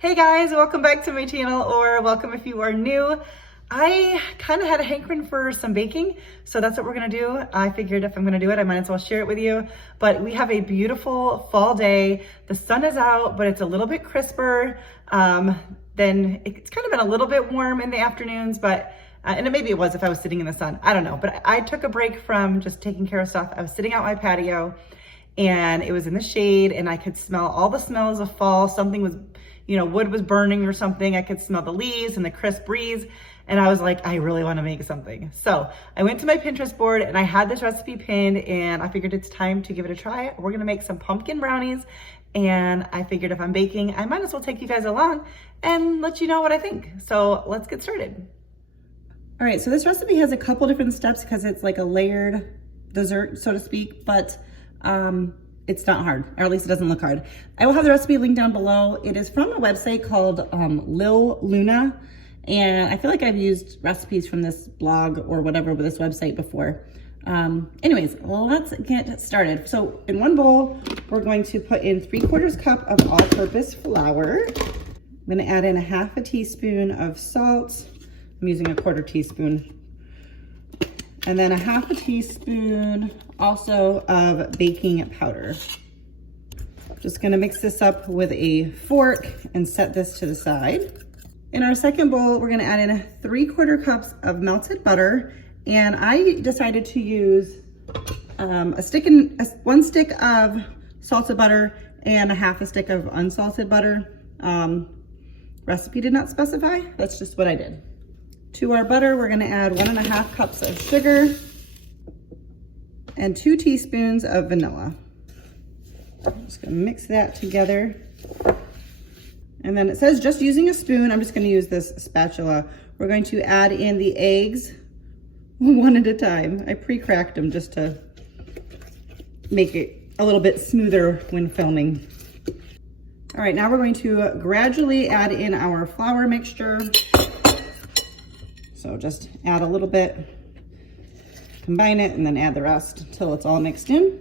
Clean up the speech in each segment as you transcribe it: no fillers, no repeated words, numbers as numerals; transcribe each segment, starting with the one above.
Hey guys, welcome back to my channel, or welcome if you are new. I kind of had a hankering for some baking, so that's what we're gonna do. I figured if I'm gonna do it, I might as well share it with you. But we have a beautiful fall day. The sun is out, but it's a little bit crisper. Then it's kind of been a little bit warm in the afternoons, but and maybe it was if I was sitting in the sun, I don't know. But I took a break from just taking care of stuff. I was sitting out my patio and it was in the shade and I could smell all the smells of fall. Something was, wood was burning or something. I could smell the leaves and the crisp breeze. And I was like, I really want to make something. So I went to my Pinterest board and I had this recipe pinned and I figured it's time to give it a try. We're going to make some pumpkin brownies. And I figured if I'm baking, I might as well take you guys along and let you know what I think. So let's get started. All right, so this recipe has a couple different steps because it's like a layered dessert, so to speak, but it's not hard, or at least it doesn't look hard. I will have the recipe linked down below. It is from a website called Lil Luna, and I feel like I've used recipes from this blog or whatever with this website before. Anyways, let's get started. So in one bowl, we're going to put in 3/4 cup of all-purpose flour. I'm gonna add in a 1/2 teaspoon of salt. I'm using a 1/4 teaspoon. And then a 1/2 teaspoon also of baking powder. Just gonna mix this up with a fork and set this to the side. In our second bowl, we're gonna add in 3/4 cups of melted butter. And I decided to use one stick of salted butter and a 1/2 stick of unsalted butter. Recipe did not specify, that's just what I did. To our butter, we're gonna add 1.5 cups of sugar and 2 teaspoons of vanilla. I'm just gonna mix that together. And then it says just using a spoon. I'm just gonna use this spatula. We're going to add in the eggs one at a time. I pre-cracked them just to make it a little bit smoother when filming. All right, now we're going to gradually add in our flour mixture. So just add a little bit, combine it, and then add the rest until it's all mixed in.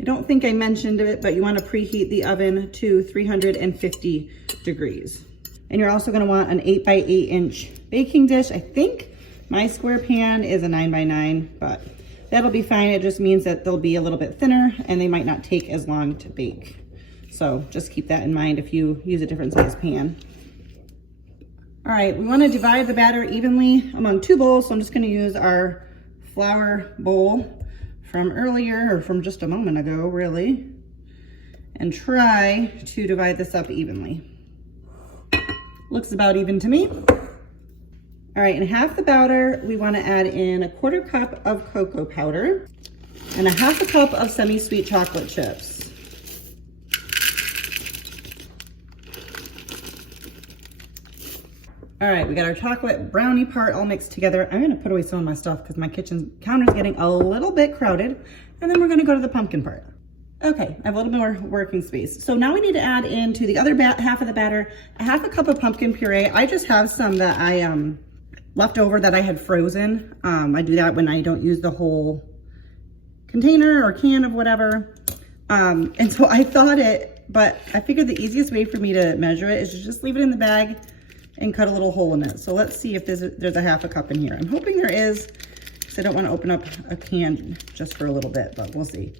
I don't think I mentioned it, but you want to preheat the oven to 350 degrees. And you're also going to want an 8 by 8 inch baking dish. I think my square pan is a 9 by 9, but that'll be fine. It just means that they'll be a little bit thinner and they might not take as long to bake. So just keep that in mind if you use a different size pan. All right, we want to divide the batter evenly among 2 bowls. So I'm just going to use our flour bowl from earlier, or from just a moment ago, really, and try to divide this up evenly. Looks about even to me. All right, in half the batter, we want to add in 1/4 cup of cocoa powder and 1/2 cup of semi-sweet chocolate chips. All right, we got our chocolate brownie part all mixed together. I'm gonna put away some of my stuff because my kitchen counter's getting a little bit crowded. And then we're gonna go to the pumpkin part. Okay, I have a little more working space. So now we need to add into the other half of the batter, 1/2 cup of pumpkin puree. I just have some that I left over that I had frozen. I do that when I don't use the whole container or can of whatever. And so I thought but I figured the easiest way for me to measure it is to just leave it in the bag and cut a little hole in it. So let's see if there's a 1/2 cup in here. I'm hoping there is, because I don't want to open up a can just for a little bit, but we'll see.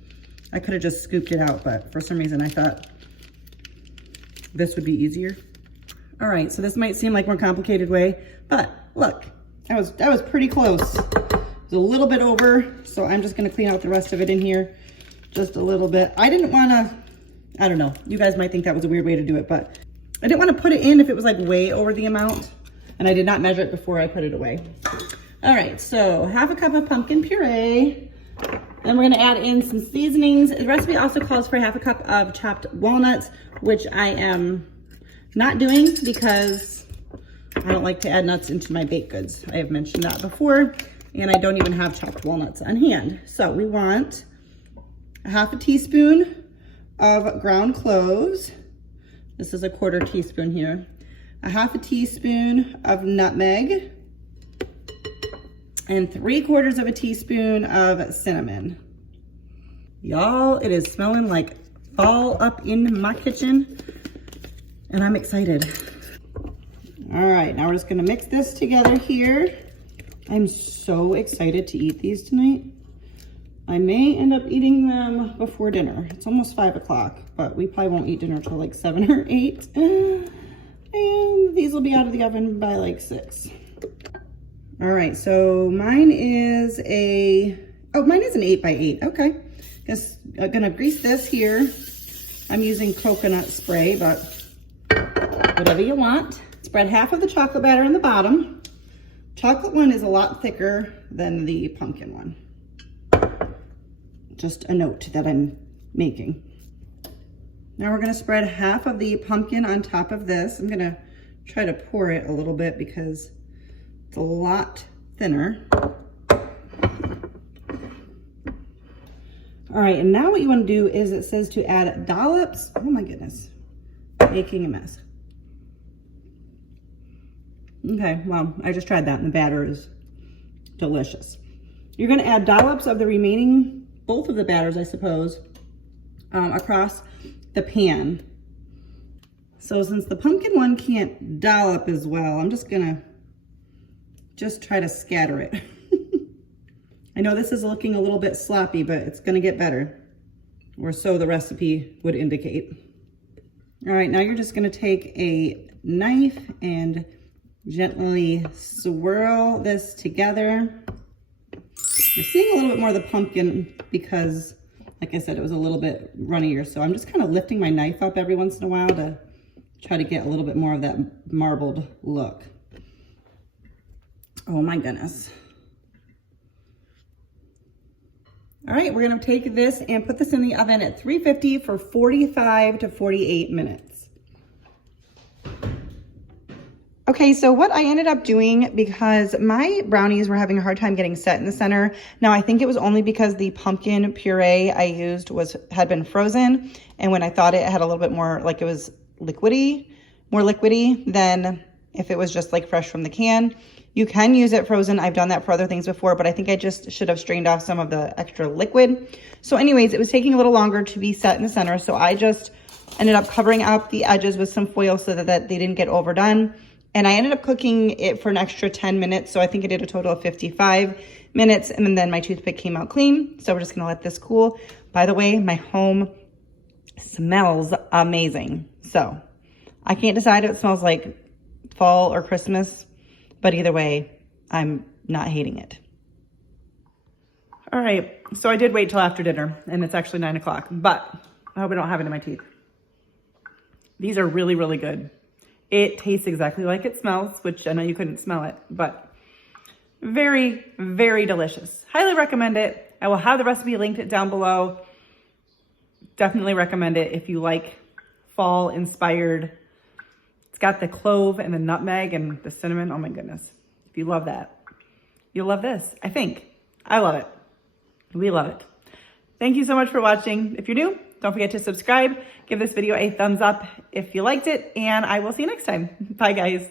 I could have just scooped it out, but for some reason I thought this would be easier. All right, so this might seem like a more complicated way, but look, that was pretty close. It's a little bit over, so I'm just gonna clean out the rest of it in here just a little bit. I didn't wanna, I don't know, you guys might think that was a weird way to do it, but I didn't want to put it in if it was like way over the amount, and I did not measure it before I put it away. All right, so 1/2 cup of pumpkin puree. Then we're gonna add in some seasonings. The recipe also calls for 1/2 cup of chopped walnuts, which I am not doing because I don't like to add nuts into my baked goods. I have mentioned that before, and I don't even have chopped walnuts on hand. So we want 1/2 teaspoon of ground cloves. This is a 1/4 teaspoon here. 1/2 teaspoon of nutmeg and 3/4 teaspoon of cinnamon. Y'all, it is smelling like fall up in my kitchen. and I'm excited. All right, now we're just gonna mix this together here. I'm so excited to eat these tonight. I may end up eating them before dinner. It's almost 5 o'clock, but we probably won't eat dinner till like 7 or 8. And these will be out of the oven by like 6. All right, so mine is an 8 by 8, okay. I'm gonna grease this here. I'm using coconut spray, but whatever you want. Spread half of the chocolate batter in the bottom. Chocolate one is a lot thicker than the pumpkin one. Just a note that I'm making. Now we're gonna spread half of the pumpkin on top of this. I'm gonna try to pour it a little bit because it's a lot thinner. All right, and now what you wanna do is it says to add dollops. Oh my goodness, making a mess. Okay, well, I just tried that and the batter is delicious. You're gonna add dollops of the remaining, both of the batters, I suppose, across the pan. So since the pumpkin one can't dollop as well, I'm just gonna try to scatter it. I know this is looking a little bit sloppy, but it's gonna get better, or so the recipe would indicate. All right, now you're just gonna take a knife and gently swirl this together. You're seeing a little bit more of the pumpkin because, like I said, it was a little bit runnier. So I'm just kind of lifting my knife up every once in a while to try to get a little bit more of that marbled look. Oh my goodness. All right, we're gonna take this and put this in the oven at 350 for 45 to 48 minutes. Okay, so what I ended up doing, because my brownies were having a hard time getting set in the center. Now, I think it was only because the pumpkin puree I used had been frozen. And when I thought it had a little bit more, like it was more liquidy than if it was just like fresh from the can. You can use it frozen. I've done that for other things before, but I think I just should have strained off some of the extra liquid. So anyways, it was taking a little longer to be set in the center. So I just ended up covering up the edges with some foil so that they didn't get overdone. And I ended up cooking it for an extra 10 minutes. So I think I did a total of 55 minutes. And then my toothpick came out clean. So we're just gonna let this cool. By the way, my home smells amazing. So I can't decide if it smells like fall or Christmas, but either way, I'm not hating it. All right, so I did wait till after dinner and it's actually 9 o'clock, but I hope I don't have it in my teeth. These are really, really good. It tastes exactly like it smells, which I know you couldn't smell it, but very, very delicious. Highly recommend it. I will have the recipe linked down below. Definitely recommend it if you like fall inspired. It's got the clove and the nutmeg and the cinnamon. Oh my goodness. If you love that, you'll love this, I think. I love it. We love it. Thank you so much for watching. If you're new, don't forget to subscribe. Give this video a thumbs up if you liked it, and I will see you next time. Bye, guys.